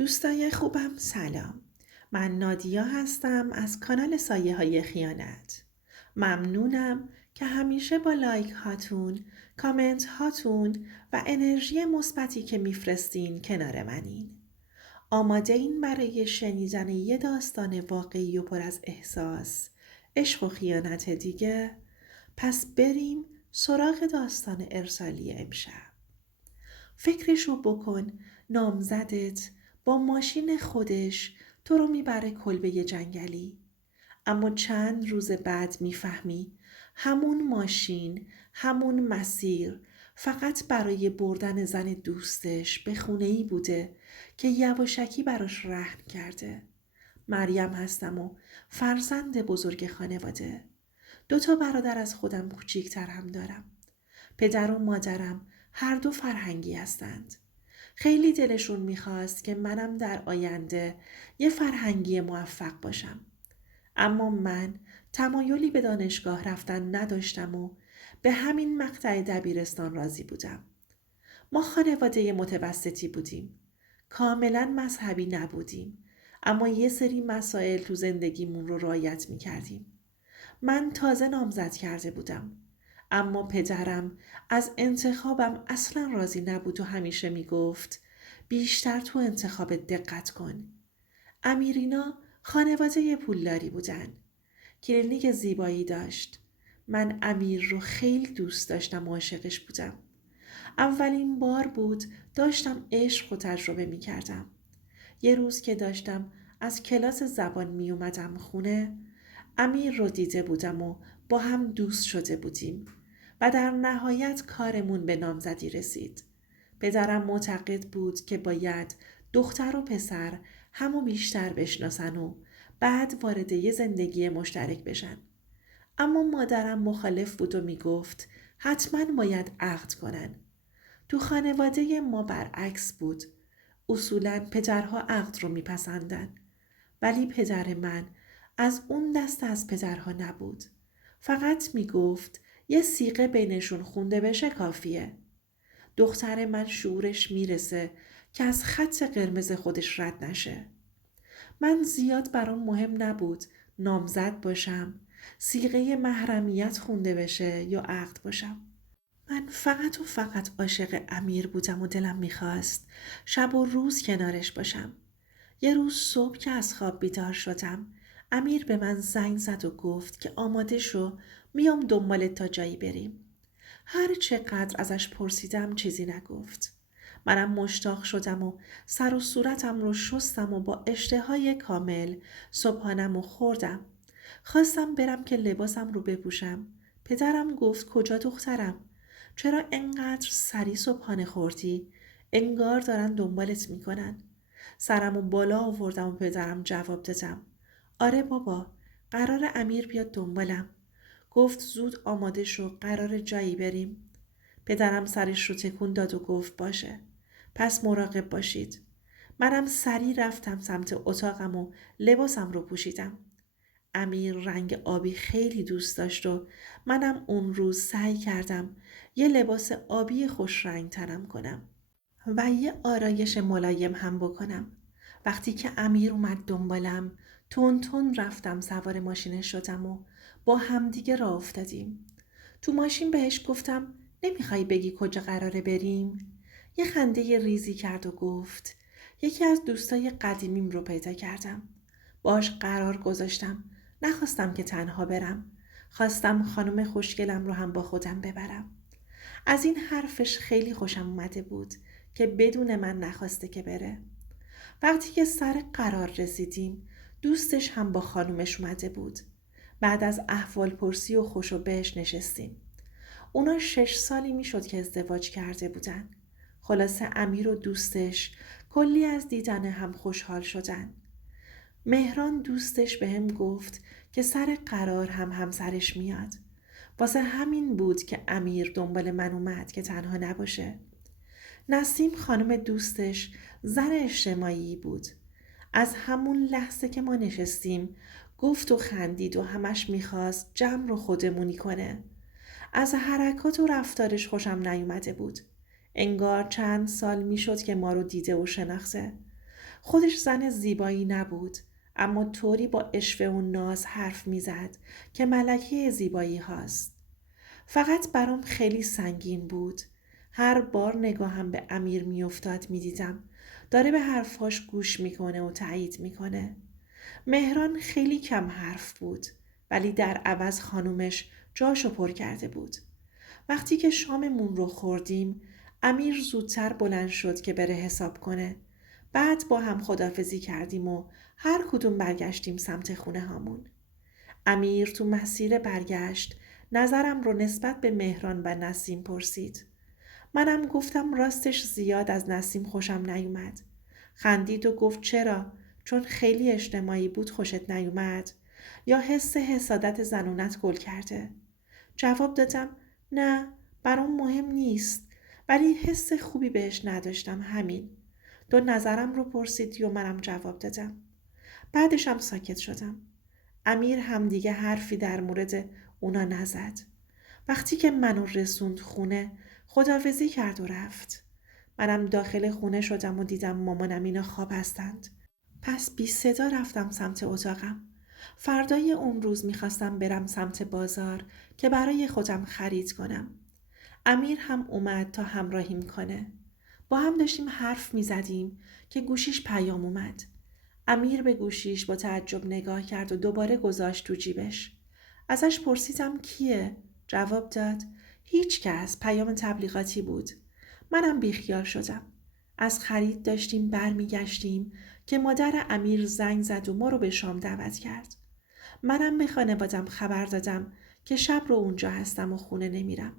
دوستای خوبم سلام. من نادیا هستم از کانال سایه های خیانت. ممنونم که همیشه با لایک هاتون، کامنت هاتون و انرژی مثبتی که میفرستین کنار منین. آماده این برای شنیدن یه داستان واقعی و پر از احساس، عشق و خیانت دیگه؟ پس بریم سراغ داستان ارسالی امشب. فکرشو بکن، نامزدت با ماشین خودش تو رو میبره کلبه جنگلی. اما چند روز بعد میفهمی همون ماشین، همون مسیر فقط برای بردن زن دوستش به خونه‌ای بوده که یواشکی براش رحم کرده. مریم هستم و فرزند بزرگ خانواده. 2 برادر از خودم کوچیکتر هم دارم. پدر و مادرم هر دو فرهنگی هستند. خیلی دلشون میخواست که منم در آینده یه فرهنگی موفق باشم. اما من تمایلی به دانشگاه رفتن نداشتم و به همین مقطع دبیرستان راضی بودم. ما خانواده متوسطی بودیم. کاملا مذهبی نبودیم. اما یه سری مسائل تو زندگیمون رو رعایت میکردیم. من تازه نامزد کرده بودم. اما پدرم از انتخابم اصلا راضی نبود و همیشه میگفت بیشتر تو انتخابت دقت کن. امیرینا خانواده پولداری بودن. کلینیک زیبایی داشت. من امیر رو خیلی دوست داشتم و عاشقش بودم. اولین بار بود داشتم عشق و تجربه می کردم. یه روز که داشتم از کلاس زبان می اومدم خونه، امیر رو دیده بودم و با هم دوست شده بودیم و در نهایت کارمون به نامزدی رسید. پدرم معتقد بود که باید دختر و پسر همو بیشتر بشناسن و بعد وارد یه زندگی مشترک بشن. اما مادرم مخالف بود و میگفت حتما باید عقد کنن. تو خانواده ما برعکس بود. اصولاً پدرها عقد رو میپسندن. ولی پدر من از اون دست از پدرها نبود. فقط میگفت یه صیغه بینشون خونده بشه کافیه. دختر من شعورش میرسه که از خط قرمز خودش رد نشه. من زیاد برام مهم نبود نامزد باشم، صیغه محرمیت خونده بشه یا عقد باشم. من فقط و فقط عاشق امیر بودم و دلم میخواست شب و روز کنارش باشم. یه روز صبح که از خواب بیدار شدم، امیر به من زنگ زد و گفت که آماده شو، میام دنبالت تا جایی بریم. هر چقدر ازش پرسیدم چیزی نگفت. منم مشتاق شدم و سر و صورتم رو شستم و با اشتهای کامل صبحانم رو خوردم. خواستم برم که لباسم رو بپوشم. پدرم گفت کجا دخترم؟ چرا انقدر سری صبحانه خوردی؟ انگار دارن دنبالت میکنن. سرمو بالا آوردم و پدرم جواب دادم. آره بابا، قرار امیر بیاد دنبالم. گفت زود آماده شو، قرار جایی بریم. پدرم سرش رو تکون داد و گفت باشه. پس مراقب باشید. منم سریع رفتم سمت اتاقم و لباسم رو پوشیدم. امیر رنگ آبی خیلی دوست داشت و منم اون روز سعی کردم یه لباس آبی خوش رنگ تنم کنم و یه آرایش ملایم هم بکنم. وقتی که امیر اومد دنبالم، تون تون رفتم سوار ماشینش شدم و با همدیگه راه افتادیم. تو ماشین بهش گفتم نمیخوای بگی کجا قراره بریم؟ یه خنده ریزی کرد و گفت یکی از دوستای قدیمیم رو پیدا کردم. باش قرار گذاشتم. نخواستم که تنها برم. خواستم خانم خوشگلم رو هم با خودم ببرم. از این حرفش خیلی خوشم اومده بود که بدون من نخواسته که بره. وقتی که سر قرار رسیدیم، دوستش هم با خانومش اومده بود. بعد از احوال پرسی و خوش و بش نشستیم. اونا 6 سالی میشد که ازدواج کرده بودن. خلاصه امیر و دوستش کلی از دیدن هم خوشحال شدن. مهران دوستش بهم گفت که سر قرار هم همسرش میاد. واسه همین بود که امیر دنبال من اومد که تنها نباشه. نسیم خانم دوستش زن اجتماعی بود. از همون لحظه که ما نشستیم گفت و خندید و همش میخواست جمع رو خودمونی کنه. از حرکات و رفتارش خوشم نیومده بود. انگار چند سال میشد که ما رو دیده و شناخته. خودش زن زیبایی نبود، اما طوری با اشوه و ناز حرف میزد که ملکه زیبایی هاست. فقط برام خیلی سنگین بود. هر بار نگاهم به امیر میافتاد میدیدم داره به حرفاش گوش میکنه و تایید میکنه. مهران خیلی کم حرف بود، ولی در عوض خانومش جاشو پر کرده بود. وقتی که شاممون رو خوردیم، امیر زودتر بلند شد که بره حساب کنه. بعد با هم خداحافظی کردیم و هر کدوم برگشتیم سمت خونه هامون. امیر تو مسیر برگشت نظرم رو نسبت به مهران و نسیم پرسید. منم گفتم راستش زیاد از نسیم خوشم نیومد. خندید و گفت چرا؟ چون خیلی اجتماعی بود خوشت نیومد؟ یا حس حسادت زنونت گل کرده؟ جواب دادم نه، برام مهم نیست، ولی حس خوبی بهش نداشتم، همین. دو نظرم رو پرسیدی و منم جواب دادم. بعدشم ساکت شدم. امیر هم دیگه حرفی در مورد اونا نزد. وقتی که منو رسوند خونه خداحافظی کرد و رفت. منم داخل خونه شدم و دیدم مامانم اینا خواب هستند. پس بی صدا رفتم سمت اتاقم. فردای اون روز میخواستم برم سمت بازار که برای خودم خرید کنم. امیر هم اومد تا همراهیم کنه. با هم داشتیم حرف میزدیم که گوشیش پیام اومد. امیر به گوشیش با تعجب نگاه کرد و دوباره گذاشت تو جیبش. ازش پرسیدم کیه؟ جواب داد هیچ کس، پیام تبلیغاتی بود. منم بیخیال شدم. از خرید داشتیم برمیگشتیم که مادر امیر زنگ زد و ما رو به شام دعوت کرد. منم به خانوادم خبر دادم که شب رو اونجا هستم و خونه نمیرم.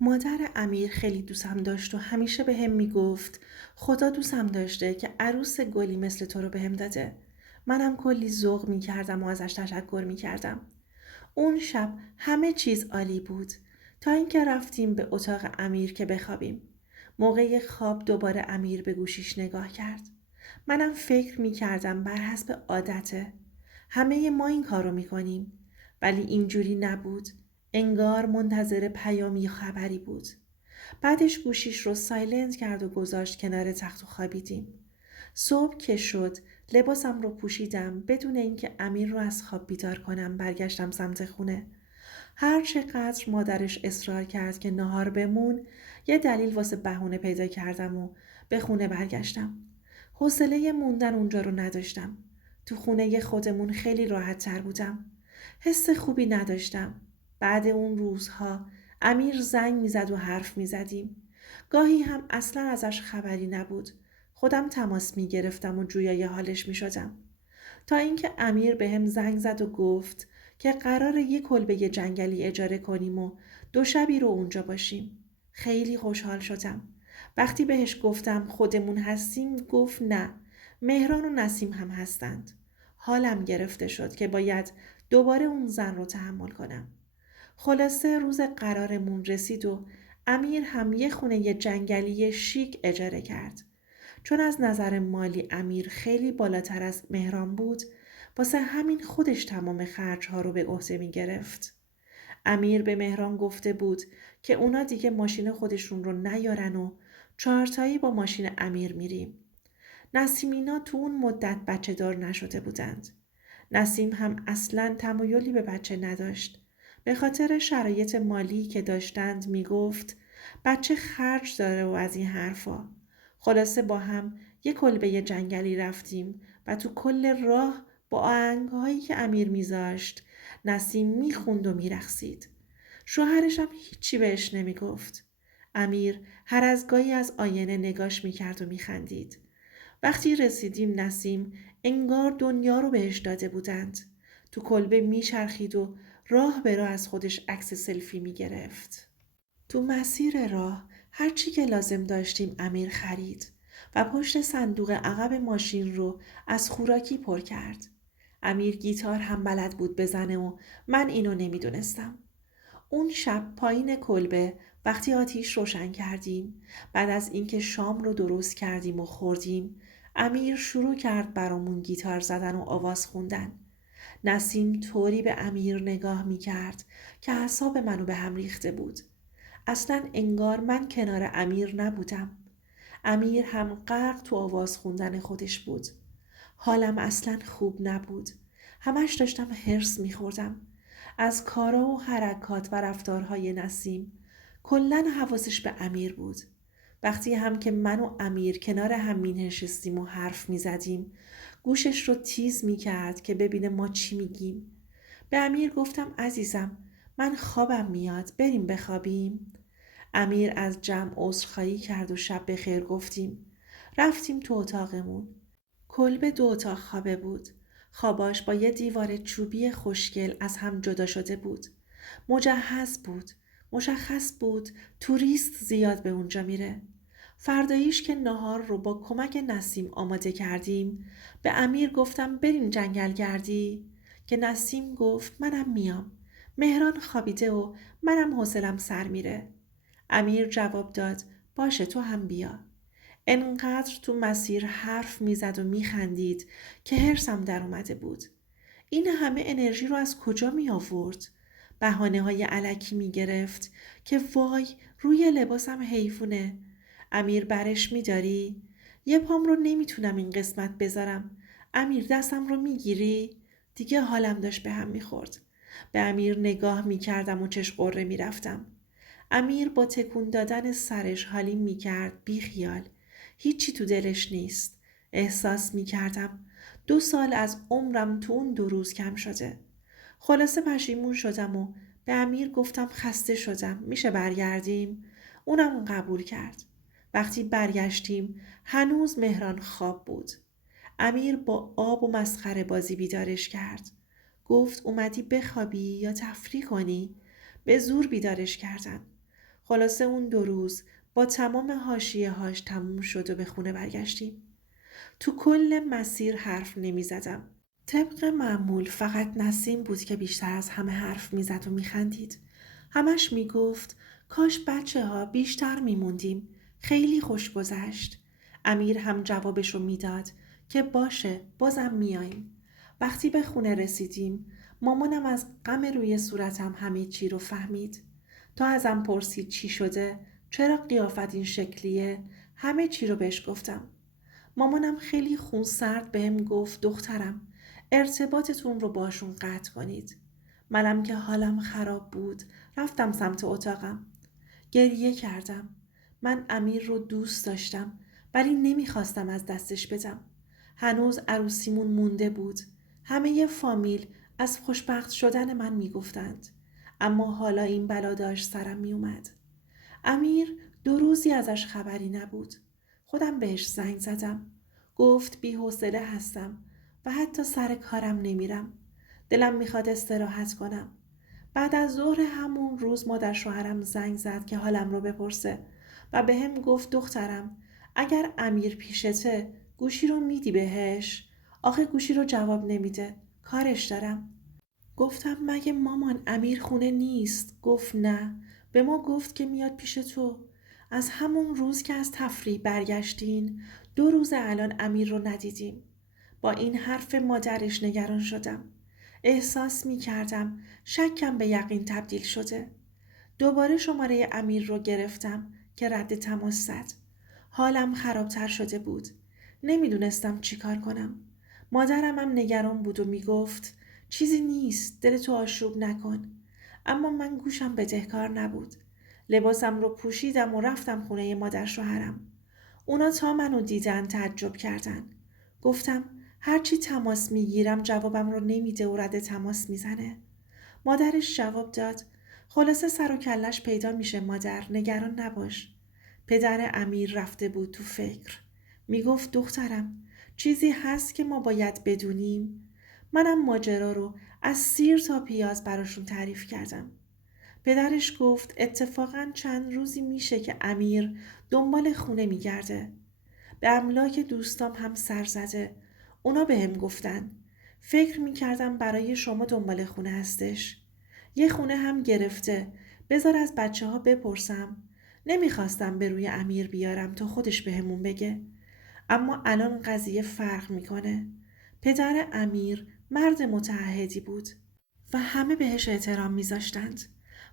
مادر امیر خیلی دوستم داشت و همیشه به هم میگفت خدا دوستم داشته که عروس گلی مثل تو رو به هم داده. منم کلی ذوق میکردم و ازش تشکر میکردم. اون شب همه چیز عالی بود تا اینکه رفتیم به اتاق امیر که بخوابیم. موقع خواب دوباره امیر به گوشیش نگاه کرد. منم فکر میکردم بر حسب عادته. همه ما این کارو میکنیم، ولی اینجوری نبود. انگار منتظر پیامی یا خبری بود. بعدش گوشیش رو سایلنت کرد و گذاشت کنار تخت و خوابیدیم. صبح که شد لباسم رو پوشیدم بدون اینکه امیر رو از خواب بیدار کنم. برگشتم سمت خونه. هر چقدر مادرش اصرار کرد که نهار بمون، یه دلیل واسه بهونه پیدا کردم و به خونه برگشتم. حوصله موندن اونجا رو نداشتم. تو خونه خودمون خیلی راحت تر بودم. حس خوبی نداشتم. بعد اون روزها امیر زنگ میزد و حرف میزدیم. گاهی هم اصلا ازش خبری نبود. خودم تماس میگرفتم و جویای حالش میشدم. تا اینکه امیر بهم زنگ زد و گفت که قراره یه کلبه جنگلی اجاره کنیم و 2 شبی رو اونجا باشیم. خیلی خوشحال شدم. وقتی بهش گفتم خودمون هستیم گفت نه، مهران و نسیم هم هستند. حالم گرفته شد که باید دوباره اون زن رو تحمل کنم. خلاصه روز قرارمون رسید و امیر هم یه خونه جنگلی شیک اجاره کرد. چون از نظر مالی امیر خیلی بالاتر از مهران بود، واسه همین خودش تمام خرجها رو به عهده می گرفت. امیر به مهران گفته بود که اونا دیگه ماشین خودشون رو نیارن و 4 تایی با ماشین امیر میریم. نسیمینا تو اون مدت بچه دار نشده بودند. نسیم هم اصلاً تمایلی به بچه نداشت. به خاطر شرایط مالی که داشتند میگفت بچه خرج داره و از این حرفا. خلاصه با هم یک کلبه جنگلی رفتیم و تو کل راه با آهنگهایی که امیر میذاشت نسیم میخوند و میرقصید. شوهرش هم هیچی بهش نمیگفت. امیر هر از گاهی از آینه نگاش میکرد و میخندید. وقتی رسیدیم نسیم انگار دنیا رو بهش داده بودند. تو کلبه میچرخید و راه به راه از خودش عکس سلفی میگرفت. تو مسیر راه هر چی که لازم داشتیم امیر خرید و پشت صندوق عقب ماشین رو از خوراکی پر کرد. امیر گیتار هم بلد بود بزنه و من اینو نمیدونستم. اون شب پایین کلبه وقتی آتیش روشن کردیم، بعد از اینکه شام رو درست کردیم و خوردیم، امیر شروع کرد برامون گیتار زدن و آواز خوندن. نسیم طوری به امیر نگاه می کرد که اعصاب منو به هم ریخته بود. اصلا انگار من کنار امیر نبودم. امیر هم غرق تو آواز خوندن خودش بود. حالم اصلا خوب نبود. همش داشتم هرس میخوردم. از کارا و حرکات و رفتارهای نسیم. کلاً حواسش به امیر بود. وقتی هم که من و امیر کنار هم می نشستیم و حرف می زدیم، گوشش رو تیز می کرد که ببینه ما چی میگیم. به امیر گفتم عزیزم، من خوابم میاد، بریم بخوابیم. امیر از جمع عذرخواهی کرد و شب بخیر گفتیم. رفتیم تو اتاقمون. کلبه 2 اتاق خوابه بود. خواباش با یه دیوار چوبی خوشگل از هم جدا شده بود. مجهز بود. مشخص بود توریست زیاد به اونجا میره. فرداییش که نهار رو با کمک نسیم آماده کردیم، به امیر گفتم بریم جنگل گردی، که نسیم گفت منم میام. مهران خوابیده و منم حوصلم سر میره. امیر جواب داد باشه تو هم بیا. انقدر تو مسیر حرف میزد و میخندید که هرسم در اومده بود. این همه انرژی رو از کجا می آورد؟ بهانه‌های الکی می گرفت که وای روی لباسم حیفونه. امیر برش می داری؟ یه پام رو نمیتونم این قسمت بذارم. امیر دستم رو میگیری؟ دیگه حالم داشت به هم میخورد. به امیر نگاه میکردم و چش قره میرفتم. امیر با تکون دادن سرش حالیم میکرد بی خیال. هیچی تو دلش نیست. احساس میکردم 2 سال از عمرم تو اون 2 روز کم شده. خلاصه پشیمون شدم و به امیر گفتم خسته شدم، میشه برگردیم؟ اونم قبول کرد. وقتی برگشتیم هنوز مهران خواب بود. امیر با آب و مسخره بازی بیدارش کرد. گفت اومدی بخوابی یا تفریح کنی؟ به زور بیدارش کردن. خلاصه اون 2 روز با تمام حاشیه‌هاش تموم شد و به خونه برگشتیم. تو کل مسیر حرف نمی زدم. طبق معمول فقط نسیم بود که بیشتر از همه حرف می زد و می خندید. همش می گفت کاش بچه ها بیشتر می موندیم. خیلی خوش گذشت. امیر هم جوابشو می داد که باشه بازم میاییم. وقتی به خونه رسیدیم مامانم از غم روی صورتم همه چی رو فهمید. تا ازم پرسید چی شده؟ چرا قیافت این شکلیه؟ همه چی رو بهش گفتم. مامانم خیلی خونسرد بهم گفت دخترم ارتباطتون رو باشون قطع کنید. منم که حالم خراب بود رفتم سمت اتاقم. گریه کردم. من امیر رو دوست داشتم ولی نمیخواستم از دستش بدم. هنوز عروسیمون مونده بود. همه فامیل از خوشبخت شدن من میگفتند. اما حالا این بلا داشت سرم میومد. امیر 2 روزی ازش خبری نبود. خودم بهش زنگ زدم. گفت بی‌حوصله هستم و حتی سر کارم نمیرم. دلم میخواد استراحت کنم. بعد از ظهر همون روز مادر شوهرم زنگ زد که حالم رو بپرسه و به هم گفت دخترم اگر امیر پیشته گوشی رو میدی بهش؟ آخه گوشی رو جواب نمیده. کارش دارم. گفتم مگه مامان امیر خونه نیست؟ گفت نه. به ما گفت که میاد پیش تو. از همون روز که از تفریح برگشتین 2 روز الان امیر رو ندیدیم. با این حرف مادرش نگران شدم. احساس می کردم شکم به یقین تبدیل شده. دوباره شماره امیر رو گرفتم که رد تماس زد. حالم خرابتر شده بود. نمیدونستم چی کار کنم. مادرم هم نگران بود و میگفت چیزی نیست، دلتو آشوب نکن. اما من گوشم بدهکار نبود. لباسم رو پوشیدم و رفتم خونه مادر شوهرم. اونا تا منو دیدن تعجب کردن. گفتم هرچی تماس میگیرم جوابم رو نمیده و رد تماس میزنه. مادرش جواب داد خلاصه سر و کلش پیدا میشه مادر، نگران نباش. پدر امیر رفته بود تو فکر. میگفت دخترم چیزی هست که ما باید بدونیم؟ منم ماجرا رو از سیر تا پیاز براشون تعریف کردم. پدرش گفت اتفاقاً چند روزی میشه که امیر دنبال خونه میگرده. به املاک دوستام هم سر زده. اونا بهم گفتن. فکر میکردم برای شما دنبال خونه هستش. یه خونه هم گرفته. بذار از بچه ها بپرسم. نمیخواستم به روی امیر بیارم تا خودش بهمون بگه. اما الان قضیه فرق میکنه. پدر امیر مرد متعهدی بود و همه بهش احترام میذاشتند.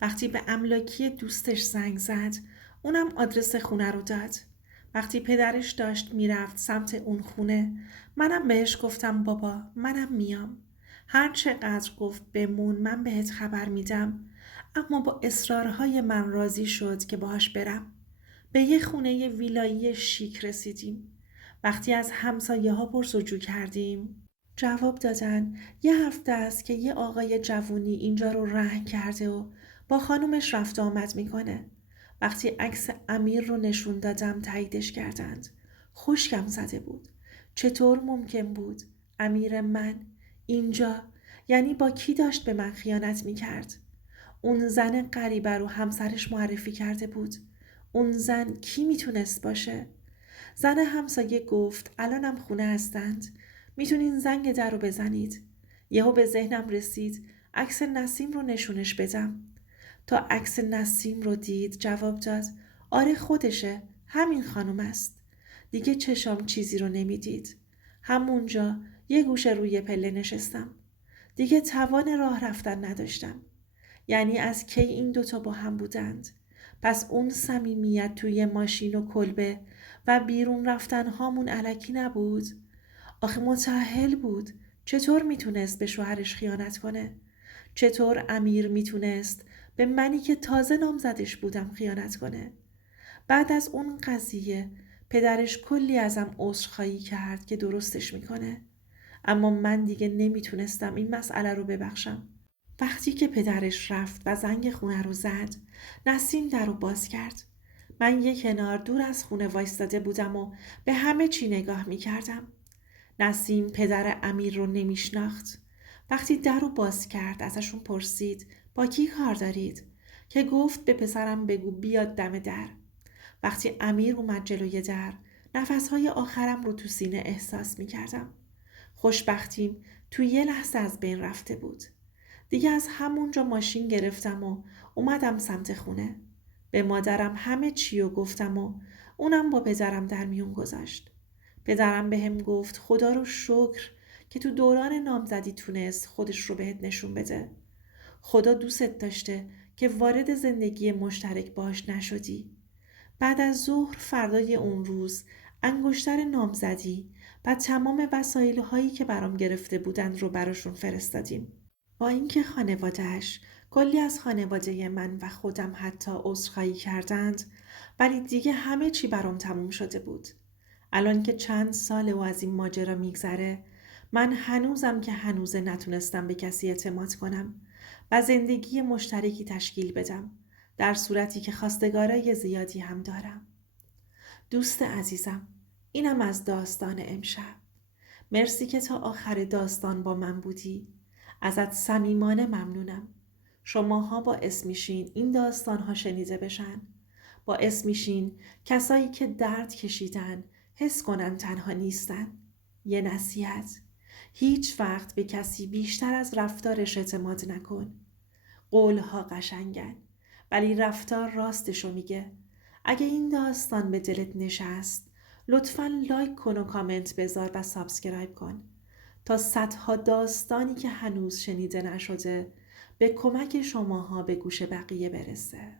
وقتی به املاکی دوستش زنگ زد، اونم آدرس خونه رو داد. وقتی پدرش داشت میرفت سمت اون خونه، منم بهش گفتم بابا منم میام. هر چقدر گفت بمون من بهت خبر میدم، اما با اصرارهای من راضی شد که باهاش برم. به یه خونه ویلایی شیک رسیدیم. وقتی از همسایه ها پرسجو کردیم، جواب دادن یه هفته است که یه آقای جوونی اینجا رو رهن کرده و با خانومش رفت و آمد میکنه. وقتی عکس امیر رو نشون دادم تاییدش کردند. خشکم زده بود. چطور ممکن بود؟ امیر من اینجا، یعنی با کی داشت به من خیانت میکرد؟ اون زن غریبه رو همسرش معرفی کرده بود. اون زن کی میتونست باشه؟ زن همسایه گفت الانم خونه هستند، میتونین زنگ در رو بزنید. یهو به ذهنم رسید عکس نسیم رو نشونش بدم. تا عکس نسیم رو دید جواب داد آره خودشه، همین خانم است. دیگه چشام چیزی رو نمیدید. همونجا یه گوشه روی پله نشستم. دیگه توان راه رفتن نداشتم. یعنی از کی این دوتا با هم بودند؟ پس اون صمیمیت توی ماشین و کلبه و بیرون رفتن هامون الکی نبود؟ آخه متأهل بود. چطور میتونست به شوهرش خیانت کنه؟ چطور امیر میتونست به منی که تازه نامزدش بودم خیانت کنه؟ بعد از اون قضیه پدرش کلی ازم عذرخواهی کرد که درستش میکنه، اما من دیگه نمیتونستم این مسئله رو ببخشم. وقتی که پدرش رفت و زنگ خونه رو زد، نسیم در رو باز کرد. من یه کنار دور از خونه وایستاده بودم و به همه چی نگاه میکردم. نسیم پدر امیر رو نمیشناخت. وقتی در رو باز کرد ازشون پرسید با کی کار دارید؟ که گفت به پسرم بگو بیاد دم در. وقتی امیر اومد جلوی در، نفسهای آخرم رو تو سینه احساس میکردم. خوشبختیم تو یه لحظه از بین رفته بود. دیگه از همونجا ماشین گرفتم و اومدم سمت خونه. به مادرم همه چی رو گفتم و اونم با پدرم در میون گذاشت. پدرم بهم گفت خدا رو شکر که تو دوران نامزدی تونست خودش رو بهت نشون بده. خدا دوست داشته که وارد زندگی مشترک باش نشدی. بعد از ظهر فردای اون روز انگشتر نامزدی و تمام وسایل هایی که برام گرفته بودند رو براشون فرستادیم. با اینکه خانواده‌اش کلی از خانواده من و خودم حتی عذرخواهی کردند، ولی دیگه همه چی برام تموم شده بود. الان که چند ساله و از این ماجرا میگذره، من هنوزم که هنوزه نتونستم به کسی اعتماد کنم و زندگی مشترکی تشکیل بدم، در صورتی که خواستگارای زیادی هم دارم. دوست عزیزم، اینم از داستان امشب. مرسی که تا آخر داستان با من بودی. ازت صمیمانه ممنونم. شماها باعث میشین این داستانها شنیده بشن. باعث میشین کسایی که درد کشیدن حس کنن تنها نیستن. یه نصیحت: هیچ وقت به کسی بیشتر از رفتارش اعتماد نکن. قولها قشنگن ولی رفتار راستشو میگه. اگه این داستان به دلت نشست، لطفاً لایک کن و کامنت بذار و سابسکرایب کن تا صدها داستانی که هنوز شنیده نشده به کمک شماها به گوش بقیه برسه.